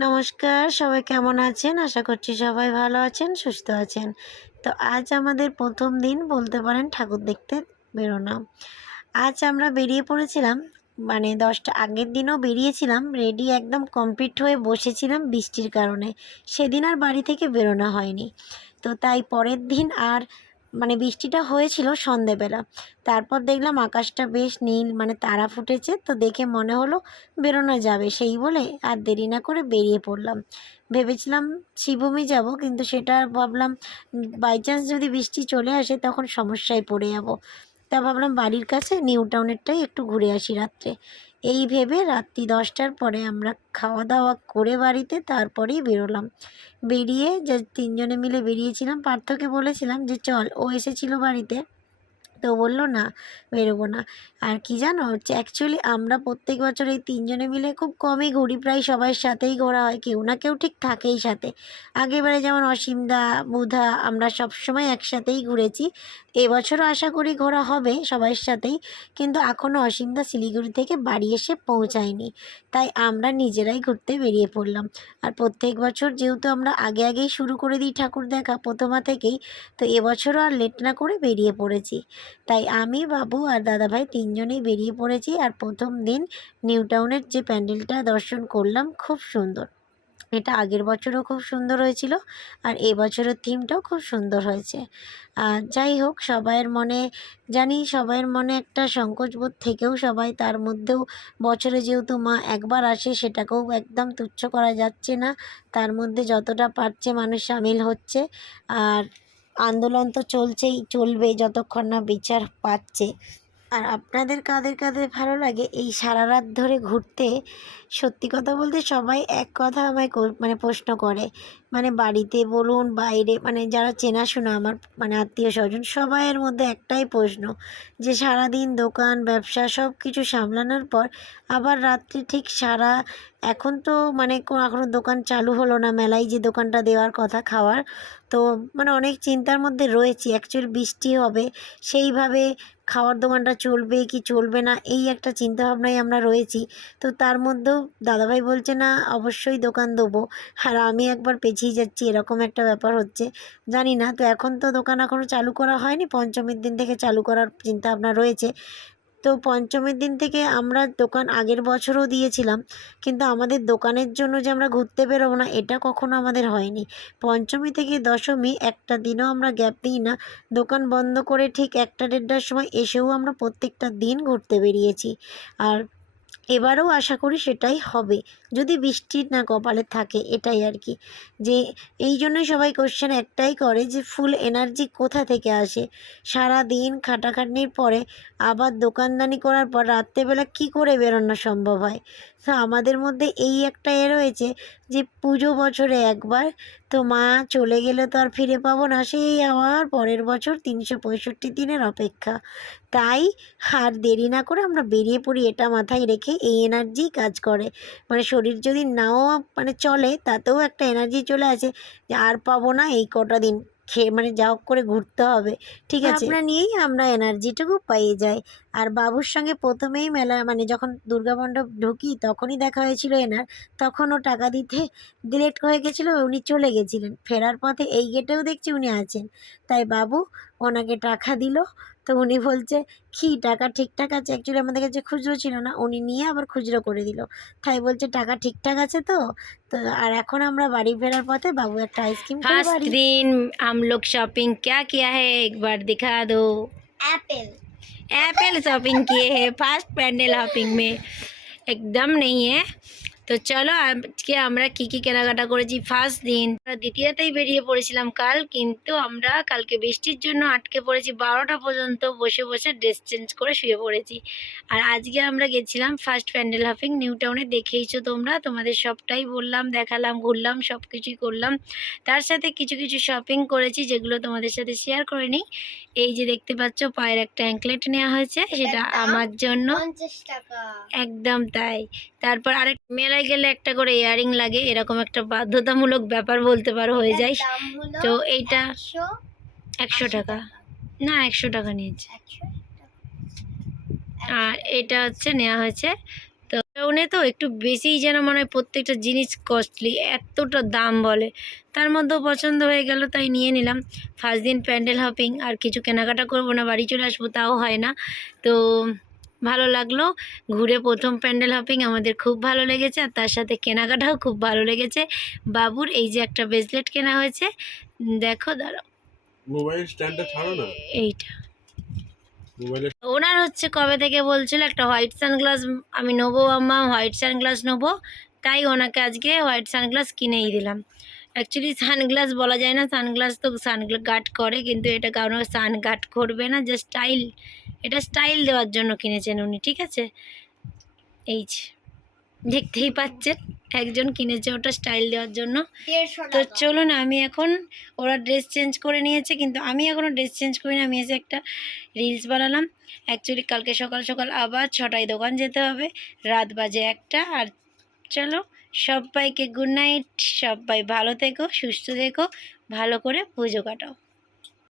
নমস্কার, সবাই কেমন আছেন? আশা করছি সবাই ভালো আছেন, সুস্থ আছেন। তো আজ আমাদের প্রথম দিন বলতে পারেন ঠাকুর দেখতে বেরোনো আজ আমরা বেরিয়ে পড়েছিলাম মানে দশটা আগের দিনও বেরিয়েছিলাম রেডি একদম কমপ্লিট হয়ে বসেছিলাম বৃষ্টির কারণে। সেদিন আর বাড়ি থেকে বেরোনো হয়নি। তো তাই পরের দিন আর মানে বৃষ্টিটা হয়েছিল সন্ধেবেলা। তারপর দেখলাম আকাশটা বেশ নীল মানে তারা ফুটেছে, তো দেখে মনে হলো বেরোনো যাবে। সেই বলে আর দেরি না করে বেরিয়ে পড়লাম। ভেবেছিলাম শিবভূমি যাব, কিন্তু সেটা ভাবলাম বাই চান্স যদি বৃষ্টি চলে আসে তখন সমস্যায় পড়ে যাব। তা ভাবলাম বাড়ির কাছে নিউ টাউনেরটাই একটু ঘুরে আসি রাত্রে। এই ভেবে রাত্রি দশটার পরে আমরা খাওয়া দাওয়া করে বাড়িতে তারপরেই বেরোলাম। বেরিয়ে যে তিনজনে মিলে বেরিয়েছিলাম, পার্থকে বলেছিলাম যে, চল, ও এসেছিল বাড়িতে। তো বলল, না, বেরোবো না। আর কি জানো, হচ্ছে অ্যাকচুয়ালি আমরা প্রত্যেক বছর এই তিনজনে মিলে খুব কমই ঘুরি, প্রায় সবার সাথেই ঘোরা হয়, কেউ না কেউ ঠিক থাকেই সাথে। আগেবারে যেমন অসীমদা, বুধা, আমরা সব সময় একসাথেই ঘুরেছি, এবছরও আশা করি ঘোরা হবে সবার সাথেই, কিন্তু এখনও অসীমদা শিলিগুড়ি থেকে বাড়ি এসে পৌঁছায়নি, তাই আমরা নিজেরাই ঘুরতে বেরিয়ে পড়লাম। আর প্রত্যেক বছর যেহেতু আমরা আগে আগেই শুরু করে দিই ঠাকুর দেখা প্রথমা থেকেই, তো এবছরও আর লেট না করে বেরিয়ে পড়েছি। তাই আমি, বাবু আর দাদাভাই তিনজনেই বেরিয়ে পড়েছি আর প্রথম দিন নিউ টাউনের যে প্যান্ডেলটা দর্শন করলাম খুব সুন্দর। এটা আগের বছরও খুব সুন্দর হয়েছিল আর এবছরের থিমটাও খুব সুন্দর হয়েছে। আর যাই হোক, সবাইয়ের মনে, জানি সবাইয়ের মনে একটা সংকোচবোধ থেকেও সবাই তার মধ্যেও বছরে যেহেতু মা একবার আসে সেটাকেও একদম তুচ্ছ করা যাচ্ছে না। তার মধ্যে যতটা পারছে মানুষ সামিল হচ্ছে। আর আন্দোলন তো চলছেই, চলবে যতক্ষণ না বিচার পাচ্ছে। আর আপনাদের কাদের কাদের ভালো লাগে, এই সারা রাত ধরে ঘুরতে? সত্যি কথা বলতে সবাই এক কথা আমায় মানে প্রশ্ন করে মানে বাড়িতে বলুন, বাইরে মানে যারা চেনাশোনা আমার মানে আত্মীয় স্বজন সবাইয়ের মধ্যে একটাই প্রশ্ন যে সারাদিন দোকান, ব্যবসা সব কিছু সামলানোর পর আবার রাত্রে ঠিক সারা, এখন তো মানে এখনও দোকান চালু হলো না মেলায় যে দোকানটা দেওয়ার কথা খাওয়ার, তো মানে অনেক চিন্তার মধ্যে রয়েছি। অ্যাকচুয়ালি বৃষ্টি হবে, সেইভাবে খাওয়ার দোকানটা চলবে কি চলবে না, এই একটা চিন্তাভাবনায় আমরা রয়েছি। তো তার মধ্যেও দাদাভাই বলছে, না, অবশ্যই দোকান দেবো। আর আমি একবার পেছিয়ে যাচ্ছি, এরকম একটা ব্যাপার হচ্ছে। জানি না, তো এখন তো দোকান এখনও চালু করা হয়নি। পঞ্চমীর দিন থেকে চালু করার চিন্তাভাবনা রয়েছে। তো পঞ্চমীর দিন থেকে আমরা দোকান আগের বছরও দিয়েছিলাম, কিন্তু আমাদের দোকানের জন্য যে আমরা ঘুরতে বেরোবো না, এটা কখনো আমাদের হয়নি। পঞ্চমী থেকে দশমী, একটা দিনও আমরা গ্যাপ দিই না। দোকান বন্ধ করে ঠিক একটা দেড়টার সময় এসেও আমরা প্রত্যেকটা দিন ঘুরতে বেরিয়েছি। আর এবারেও আশা করি সেটাই হবে। যদি বৃষ্টি না কপালে থাকে, এটাই আর কি। যে এই জন্যই সবাই কোশ্চেন একটাই করে যে ফুল এনার্জি কোথা থেকে আসে? সারা দিন খাটাখাটনির পরে আবার দোকানদানি করার পর রাত্রেবেলা কি করে বেরোনো সম্ভব হয়? তো আমাদের মধ্যে এই একটা এ রয়েছে যে, পুজো বছরে একবার তো মা চলে গেলে তো আর ফিরে পাবো না। সেই আবার পরের বছর তিনশো পঁয়ষট্টি দিনের অপেক্ষা। তাই আর দেরি না করে আমরা বেরিয়ে পড়ি এটা মাথায় রেখে এই এনার্জি কাজ করে। মানে শরীর যদি নাও মানে চলে তাতেও একটা এনার্জি চলে আসে যে আর পাবো না এই কটা দিন খেয়ে মানে যা হোক করে ঘুরতে হবে। ঠিক আছে? আমরা নিয়েই আমরা এনার্জিটুকু পেয়ে যাই। আর বাবুর সঙ্গে প্রথমেই মেলা মানে যখন দুর্গা মণ্ডপ ঢুকি তখনই দেখা হয়েছিল এনার তখনও টাকা দিতে ডিলেট হয়ে গেছিল উনি চলে গেছিলেন। ফেরার পথে এই গেটেও দেখছি উনি আছেন। তাই বাবু ওনাকে টাকা দিল তো উনি বলছে কি টাকা ঠিকঠাক আছে অ্যাকচুয়ালি আমাদের কাছে খুচরো ছিল না। উনি নিয়ে আবার খুচরো করে দিল। তাই বলছে টাকা ঠিকঠাক আছে তো? তো আর এখন আমরা বাড়ি ফেরার পথে বাবু একটা আইসক্রিম ফার্স্ট দিন আমলোক শপিং ক্যা কিয়া হ্যাঁ একবার দেখা দো অ্যাপেল एप्पल शॉपिंग किए हैं फास्ट पैंडल हॉपिंग में। एकदम नहीं है। তো চলো আজকে আমরা কী কী কেনাকাটা করেছি? ফার্স্ট দিন আমরা দ্বিতীয়তেই বেরিয়ে পড়েছিলাম কাল কিন্তু আমরা কালকে বৃষ্টির জন্য আটকে পড়েছি। বারোটা পর্যন্ত বসে বসে ড্রেস চেঞ্জ করে শুয়ে পড়েছি। আর আজকে আমরা গেছিলাম ফার্স্ট প্যান্ডেল হাফিং নিউ টাউনে দেখেইছো তোমরা? তোমাদের সবটাই বললাম দেখালাম ঘুরলাম সব কিছুই করলাম। তার সাথে কিছু কিছু শপিং করেছি যেগুলো তোমাদের সাথে শেয়ার করে নিই। এই যে দেখতে পাচ্ছ পায়ের একটা অ্যাঙ্কলেট নেওয়া হয়েছে সেটা আমার জন্য একদম তাই। তারপর আরেক মেলায় গেলে একটা করে ইয়ারিং লাগে এরকম একটা বাধ্যতামূলক ব্যাপার বলতে পারো হয়ে যায়। তো এইটা একশো একশো টাকা। না একশো টাকা নিয়েছে। আর এটা হচ্ছে নেওয়া হয়েছে। তো টাউনে তো একটু বেশিই যেন মনে হয় প্রত্যেকটা জিনিস কস্টলি এতটা দাম বলে। তার মধ্যেও পছন্দ হয়ে গেল তাই নিয়ে নিলাম। ফার্স্ট দিন প্যান্ডেল হপিং আর কিছু কেনাকাটা করব না বাড়ি চলে আসব তাও হয় না। তো ভালো লাগল। ঘুরে প্রথম প্যান্ডেল হপিং আমাদের খুব ভালো লেগেছে আর তার সাথে কেনাকাটাও খুব ভালো লেগেছে। বাবুর এই যে একটা ব্রেসলেট কেনা হয়েছে দেখো দাঁড়াও। মোবাইল স্ট্যান্ডটা ছাড়ো না? এইটা। ওনার হচ্ছে কবে থেকে বলছিল একটা হোয়াইট সানগ্লাস আমি নেব আম্মা হোয়াইট সানগ্লাস নেব তাই ওনাকে আজকে হোয়াইট সানগ্লাস কিনেই দিলাম। অ্যাকচুয়ালি সানগ্লাস বলা যায় না। সানগ্লাস তো সানগ্লাস গার্ড করে কিন্তু এটা কারণ সান গার্ড করবে না। যে স্টাইল এটা স্টাইল দেওয়ার জন্য কিনেছেন উনি ঠিক আছে? এই যে দেখতেই পাচ্ছেন একজন কিনেছে ওটা স্টাইল দেওয়ার জন্য। তো চলুন আমি এখন ওরা ড্রেস চেঞ্জ করে নিয়েছে কিন্তু আমি এখনও ড্রেস চেঞ্জ করিনি। আমি এসে একটা রিলস বানালাম। অ্যাকচুয়ালি কালকে সকাল সকাল আবার ছটায় দোকান যেতে হবে। রাত বাজে একটা আর চলো সবাইকে গুড নাইট সবাই ভালো থেকো সুস্থ থেকো ভালো করে পুজো কাটাও।